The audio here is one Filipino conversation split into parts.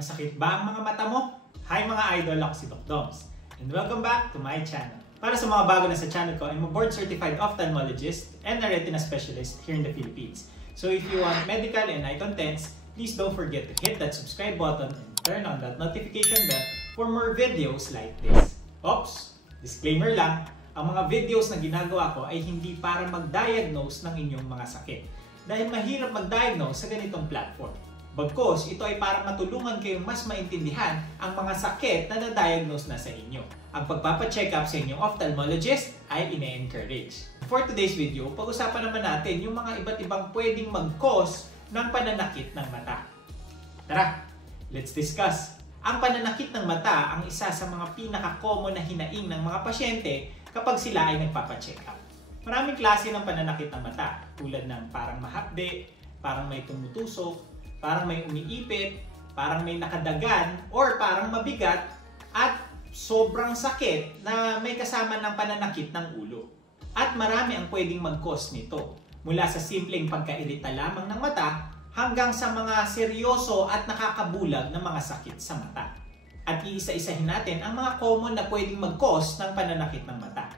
Masakit ba ang mga mata mo? Hi mga idol, ako si Doc Doms. And welcome back to my channel. Para sa mga bago na sa channel ko, I'm a board certified ophthalmologist and a retina specialist here in the Philippines. So if you want medical and eye contents, please don't forget to hit that subscribe button and turn on that notification bell for more videos like this. Oops! Disclaimer lang, ang mga videos na ginagawa ko ay hindi para mag-diagnose ng inyong mga sakit. Dahil mahirap mag-diagnose sa ganitong platform. Bagkus, ito ay para matulungan kayong mas maintindihan ang mga sakit na na-diagnose na sa inyo. Ang pagpapacheck up sa inyong ophthalmologist ay ine-encourage. For today's video, pag-usapan naman natin yung mga iba't ibang pwedeng mag-cause ng pananakit ng mata. Tara, let's discuss. Ang pananakit ng mata ang isa sa mga pinaka-common na hinaing ng mga pasyente kapag sila ay nagpapacheck up. Maraming klase ng pananakit ng mata, tulad ng parang mahapde, parang may tumutusok, parang may umiipit, parang may nakadagan, or parang mabigat, at sobrang sakit na may kasama ng pananakit ng ulo. At marami ang pwedeng mag-cause nito, mula sa simpleng pagkairita lamang ng mata hanggang sa mga seryoso at nakakabulag na mga sakit sa mata. At iisa-isahin natin ang mga common na pwedeng mag-cause ng pananakit ng mata.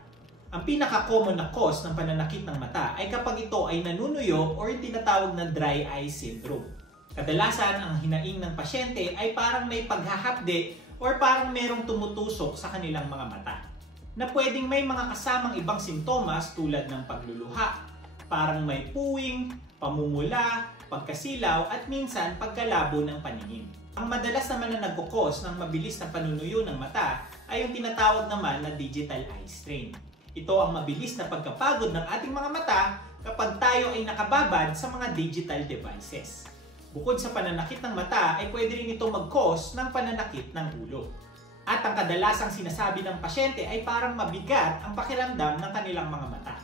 Ang pinaka-common na cause ng pananakit ng mata ay kapag ito ay nanunuyo or yung tinatawag na dry eye syndrome. Kadalasan, ang hinaing ng pasyente ay parang may paghahapde or parang merong tumutusok sa kanilang mga mata, na pwedeng may mga kasamang ibang sintomas tulad ng pagluluha, parang may puwing, pamumula, pagkasilaw, at minsan pagkalabo ng paningin. Ang madalas naman na nagkukos ng mabilis na panunuyo ng mata ay yung tinatawag naman na digital eye strain. Ito ang mabilis na pagkapagod ng ating mga mata kapag tayo ay nakababad sa mga digital devices. Bukod sa pananakit ng mata, ay pwede rin ito mag-cause ng pananakit ng ulo. At ang kadalasang sinasabi ng pasyente ay parang mabigat ang pakiramdam ng kanilang mga mata.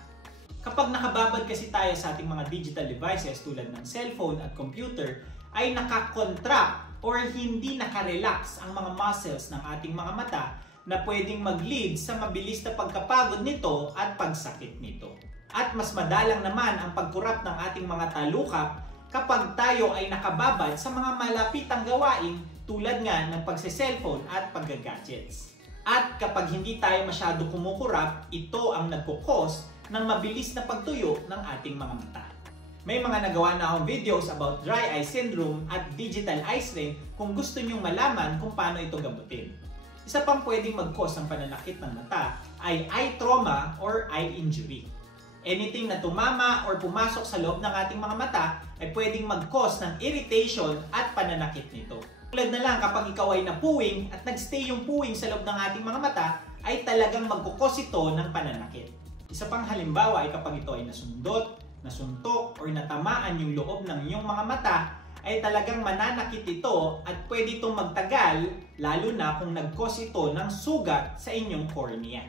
Kapag nakababad kasi tayo sa ating mga digital devices tulad ng cellphone at computer, ay nakakontract or hindi nakarelax ang mga muscles ng ating mga mata na pwedeng mag-lead sa mabilis na pagkapagod nito at pagsakit nito. At mas madalang naman ang pagkurap ng ating mga talukap kapag tayo ay nakababad sa mga malapitang gawain tulad nga ng pagse-cellphone at pagga-gadgets. At kapag hindi tayo masyado kumukurap, ito ang nagkukos ng mabilis na pagtuyo ng ating mga mata. May mga nagawa na akong videos about dry eye syndrome at digital eye strain kung gusto nyong malaman kung paano ito gamutin. Isa pang pwedeng mag-cause ng pananakit ng mata ay eye trauma or eye injury. Anything na tumama or pumasok sa loob ng ating mga mata ay pwedeng mag-cause ng irritation at pananakit nito. Tulad na lang kapag ikaw ay napuwing at nagstay yung puwing sa loob ng ating mga mata, ay talagang mag-cause ito ng pananakit. Isa pang halimbawa ay kapag ito ay nasundot, nasuntok, or natamaan yung loob ng iyong mga mata, ay talagang mananakit ito at pwede itong magtagal, lalo na kung nag-cause ito ng sugat sa inyong cornea.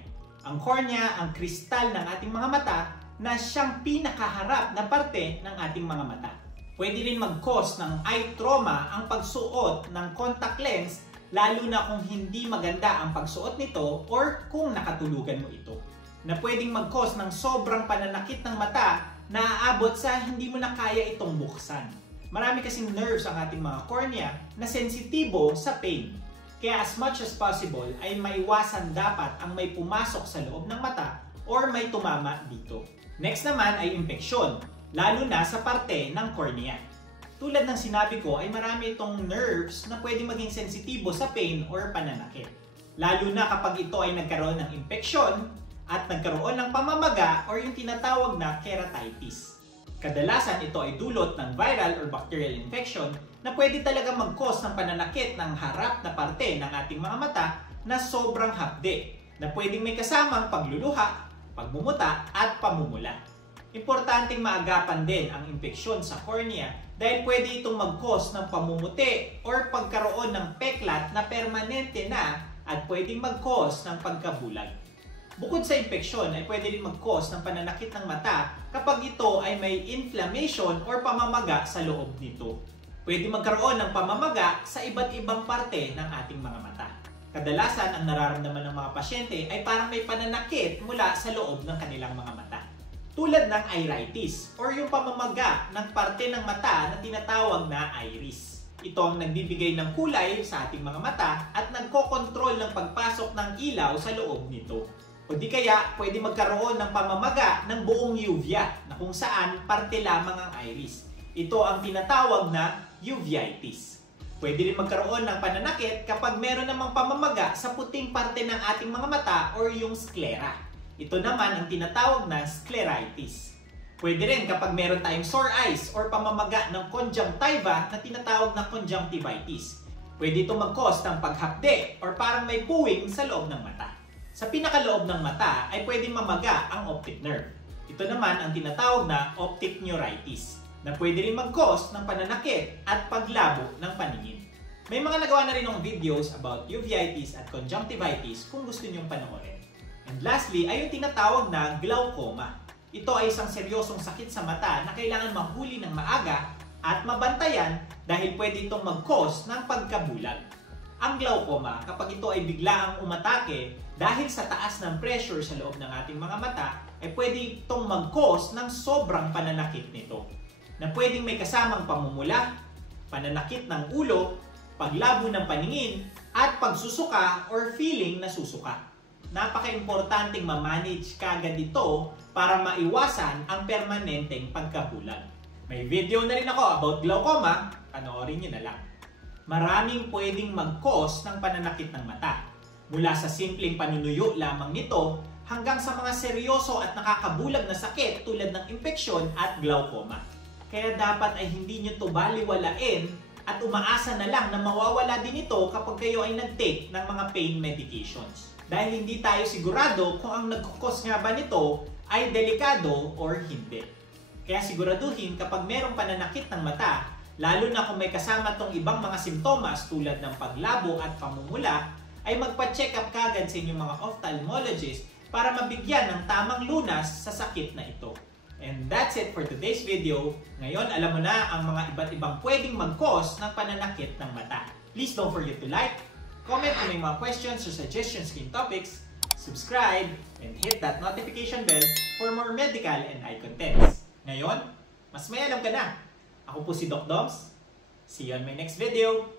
Ang cornea, ang kristal ng ating mga mata, na siyang pinakaharap na parte ng ating mga mata. Pwede rin mag-cause ng eye trauma ang pagsuot ng contact lens, lalo na kung hindi maganda ang pagsuot nito or kung nakatulugan mo ito. Na pwedeng mag-cause ng sobrang pananakit ng mata na aabot sa hindi mo na kaya itong buksan. Marami kasing nerves ang ating mga cornea na sensitibo sa pain. Kaya as much as possible ay maiwasan dapat ang may pumasok sa loob ng mata or may tumama dito. Next naman ay impeksyon, lalo na sa parte ng cornea. Tulad ng sinabi ko ay marami itong nerves na pwede maging sensitibo sa pain or pananakit. Lalo na kapag ito ay nagkaroon ng impeksyon at nagkaroon ng pamamaga or yung tinatawag na keratitis. Kadalasan ito ay dulot ng viral or bacterial infection na pwede talaga mag-cause ng pananakit ng harap na parte ng ating mga mata na sobrang hapde, na pwedeng may kasamang pagluluha, pagmumuta, at pamumula. Importanteng maagapan din ang impeksyon sa cornea dahil pwede itong mag-cause ng pamumuti or pagkaroon ng peklat na permanente na at pwedeng mag-cause ng pagkabulag. Bukod sa impeksyon ay pwede rin mag-cause ng pananakit ng mata kapag ito ay may inflammation or pamamaga sa loob nito. Pwede magkaroon ng pamamaga sa iba't ibang parte ng ating mga mata. Kadalasan, ang nararamdaman ng mga pasyente ay parang may pananakit mula sa loob ng kanilang mga mata. Tulad ng iritis or yung pamamaga ng parte ng mata na tinatawag na iris. Ito ang nagbibigay ng kulay sa ating mga mata at nagkokontrol ng pagpasok ng ilaw sa loob nito. O di kaya, pwede magkaroon ng pamamaga ng buong uvea na kung saan parte lamang ang iris. Ito ang tinatawag na uveitis. Pwede rin magkaroon ng pananakit kapag meron namang pamamaga sa puting parte ng ating mga mata or yung sclera. Ito naman ang tinatawag na scleritis. Pwede rin kapag meron tayong sore eyes or pamamaga ng conjunctiva na tinatawag na conjunctivitis. Pwede ito mag-cause ng paghapde or parang may puwing sa loob ng mata. Sa pinakaloob ng mata ay pwedeng mamaga ang optic nerve. Ito naman ang tinatawag na optic neuritis, na pwede rin mag-cause ng pananakit at paglabo ng paningin. May mga nagawa na rin ng videos about uveitis at conjunctivitis kung gusto nyong panoorin. And lastly ay yung tinatawag na glaucoma. Ito ay isang seryosong sakit sa mata na kailangan mahuli ng maaga at mabantayan dahil pwede itong mag-cause ng pagkabulag. Ang glaucoma, kapag ito ay biglaang umatake dahil sa taas ng pressure sa loob ng ating mga mata, ay pwede itong mag-cause ng sobrang pananakit nito, na pwedeng may kasamang pamumula, pananakit ng ulo, paglabo ng paningin, at pagsusuka or feeling na susuka. Napaka-importanting ma-manage kagad ito para maiwasan ang permanenteng pagkabulag. May video na rin ako about glaucoma, panoorin nyo na lang. Maraming pwedeng mag-cause ng pananakit ng mata. Mula sa simpleng panunuyo lamang nito hanggang sa mga seryoso at nakakabulag na sakit tulad ng impeksyon at glaucoma. Kaya dapat ay hindi nyo ito baliwalain at umaasa na lang na mawawala din ito kapag kayo ay nag-take ng mga pain medications. Dahil hindi tayo sigurado kung ang nag-cause nga ba nito ay delikado or hindi. Kaya siguraduhin kapag merong pananakit ng mata, lalo na kung may kasama tong ibang mga simptomas tulad ng paglabo at pamumula, ay magpa-check up kagad sa inyong mga ophthalmologist para mabigyan ng tamang lunas sa sakit na ito. And that's it for today's video. Ngayon, alam mo na ang mga iba't ibang pwedeng mag-cause ng pananakit ng mata. Please don't forget to like, comment kung may mga questions or suggestions kayong topics, subscribe, and hit that notification bell for more medical and eye contents. Ngayon, mas may alam ka na. Ako po si Doc Doms. See you on my next video.